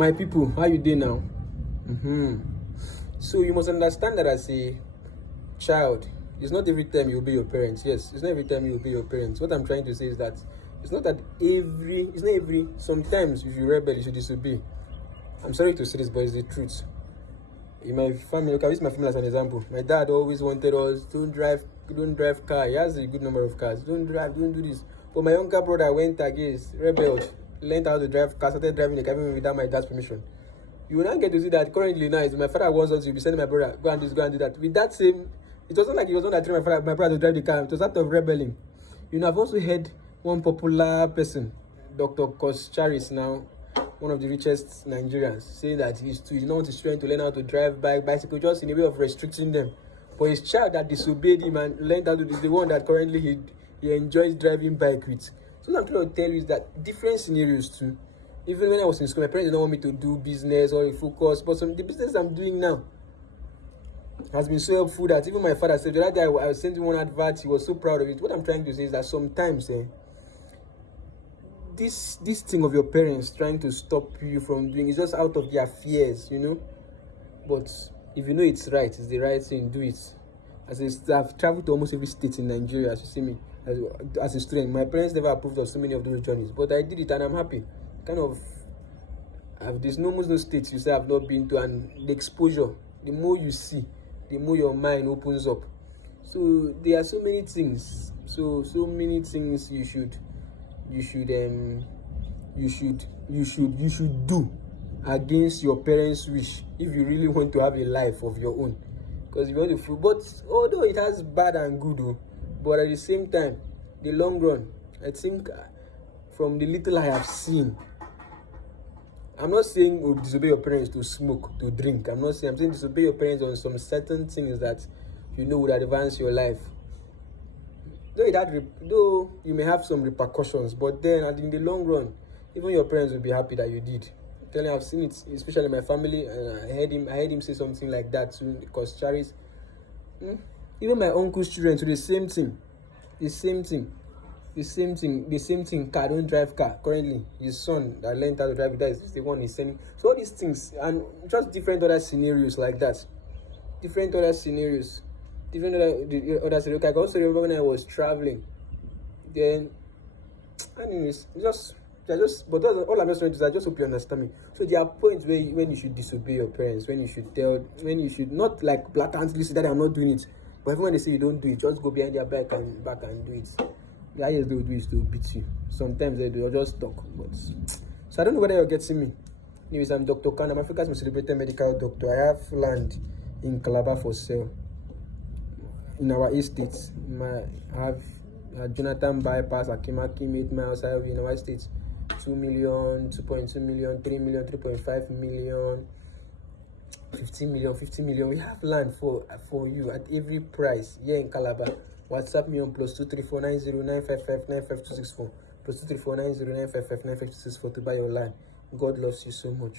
My people, how you doing now? So you must understand that as a child, it's not every time you obey your parents. Yes, it's not every time you obey your parents. What I'm trying to say is that it's not every. Sometimes if you rebel, you should disobey. I'm sorry to say this, but it's the truth. In my family, okay, I'll use my family as an example. My dad always wanted us don't drive car. He has a good number of cars. Don't do this. But my younger brother went against, rebelled, learned how to drive car, started driving the car even without my dad's permission. You will not get to see that currently now is my father wants us to be sending my brother, go and do this, go and do that. With that same, it wasn't like he was one that trained my brother to drive the car. It was out of rebelling. You know, I've also heard one popular person, Dr. Charis now, one of the richest Nigerians, saying that he's not want his children to learn how to drive bicycle just in a way of restricting them. But his child that disobeyed him and learned how to do is the one that currently he enjoys driving bike with. So what I'm trying to tell you is that different scenarios too. Even when I was in school, my parents didn't want me to do business or focus, but the business I'm doing now has been so helpful that even my father said, the other day I sent him one advert, he was so proud of it. What I'm trying to say is that sometimes this thing of your parents trying to stop you from doing is just out of their fears, you know. But if you know it's right, it's the right thing, do it. I've traveled to almost every state in Nigeria, as you see me, as a student. My parents never approved of so many of those journeys, but I did it and I'm happy. There's almost no states you say I've not been to, and the exposure, the more you see, the more your mind opens up. So there are so many things, so many things you should do against your parents' wish if you really want to have a life of your own. Because you want to, but although it has bad and good, but at the same time, the long run, I think from the little I have seen, I'm not saying disobey your parents to smoke, to drink. I'm saying disobey your parents on some certain things that you know would advance your life. Though you may have some repercussions, but then in the long run, even your parents will be happy that you did. I'm telling you, I've seen it, especially in my family, and I heard him say something like that too, because Charis, even my uncle's children do the same thing. Car, don't drive car. Currently, his son that learned how to drive, that is the one he's sending. So all these things, and just different other scenarios like that. Different other scenarios. Okay, I can also remember when I was traveling. Then, anyways, but all I'm just trying to say, I just hope you understand me. So there are points when you should disobey your parents, when you should not like blatantly say that I'm not doing it. But even when they say you don't do it, just go behind their back and do it. The highest they will do is to beat you. Sometimes they do just talk. So I don't know whether you're getting me. Anyways, I'm Dr. Khan. I'm Africa's most celebrated medical doctor. I have land in Calabar for sale. In our estates, I have Jonathan bypass, Akimaki, 8 miles highway in our estates. 2 million, 2.2 million, 3 million, 3.5 million, 15 million. We have land for you at every price here in Calabar. WhatsApp me on +2349095595264, +2349095595264 to buy your land. God loves you so much.